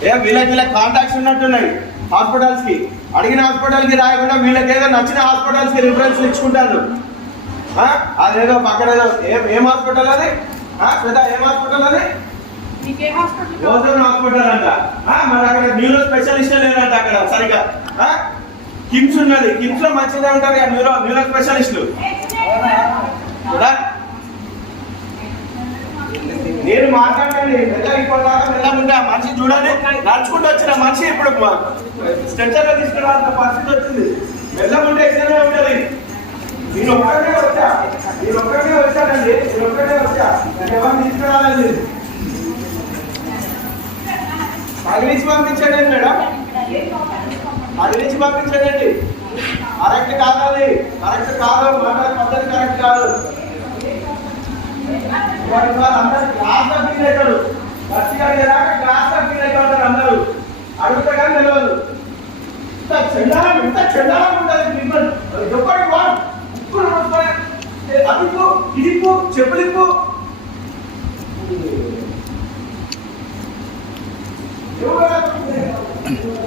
ఏ వీళ్ళకి వీళ్ళకి కాంటాక్ట్స్ ఉన్నట్టున్నాయి హాస్పిటల్స్కి అడిగిన హాస్పిటల్కి రాయకుండా వీళ్ళకి ఏదో నచ్చిన హాస్పిటల్స్కి రిఫరెన్స్ ఇచ్చుకుంటారు? అదేదో పక్కన ఏదో ఏం ఏం హాస్పిటల్ అది? పెద్ద ఏం హాస్పిటల్ అది హాస్పిటల్ ఓజోన్ హాస్పిటల్ అంట ఆ? మరి అక్కడ న్యూరో స్పెషలిస్ట్ లేరంట అక్కడ సరిగా? కిమ్స్ ఉన్నది కిమ్స్లో మంచిగా ఉంటారు న్యూరో న్యూరో స్పెషలిస్టులు? నేను మాట్లాడండి మెల్ల ఇప్పటిదాకా మెల్లగా ఆ మనిషి చూడాలి. నడుచుకుంటూ వచ్చిన మనిషి ఇప్పుడు స్ట్రెచ్చర్లో తీసుకురావాల్సిన పరిస్థితి వచ్చింది. మెల్లగుంటే ఇక్కడనే ఉండాలి నేను ఒక్కడే వచ్చా. నేను ఒక్కడే వచ్చానండి. నేను ఒక్కడే వచ్చా. నేను ఎవరు తీసుకురాలేదు? తగిలించి పంపించండి మేడం. తగిలించి పంపించండి. కరెక్ట్ కాదు కరెక్ట్ కాదు. మాట్లాడే పద్ధతి కరెక్ట్ కాదు. వాడి వాళ్ళు అందరూ క్లాస్లో ఫీల్ అవుతారు మంచిగా అడిగేదాకా క్లాస్లో ఫీల్ అయిపోతారు అందరూ. అడుగుతా కానీ తెలియదు ఇంత చెండాలం ఇంత చెండాలం ఉంటుంది మిమ్మల్ని ఎప్పటి వాడు. ఇప్పుడు అదిప్పు ఇదిప్పు చెప్పులిప్పు ఎవరు